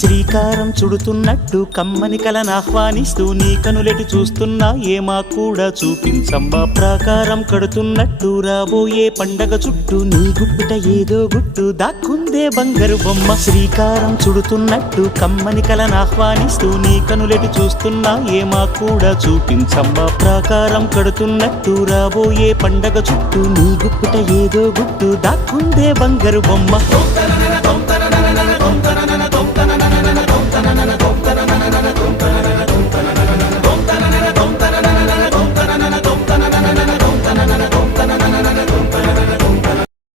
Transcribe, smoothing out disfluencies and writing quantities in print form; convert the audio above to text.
శ్రీకారం చుడుతున్నట్టు కమ్మని కలను ఆహ్వానిస్తూ నీ కనులెటు చూస్తున్నా ఏమా కూడా చూపించమ్మా ప్రాకారం కడుతున్నట్టు రాబోయే పండగ చుట్టూ నీ గుప్పిట ఏదో గుట్టు దాక్కుందే బంగారు బొమ్మ శ్రీకారం చుడుతున్నట్టు కమ్మని కలను ఆహ్వానిస్తూ నీ కనులెటు చూస్తున్నా ఏమా కూడా చూపించమ్మా ప్రాకారం కడుతున్నట్టు రాబోయే పండగ చుట్టూ నీ గుప్పిట ఏదో గుట్టు దాక్కుందే బంగారు బొమ్మ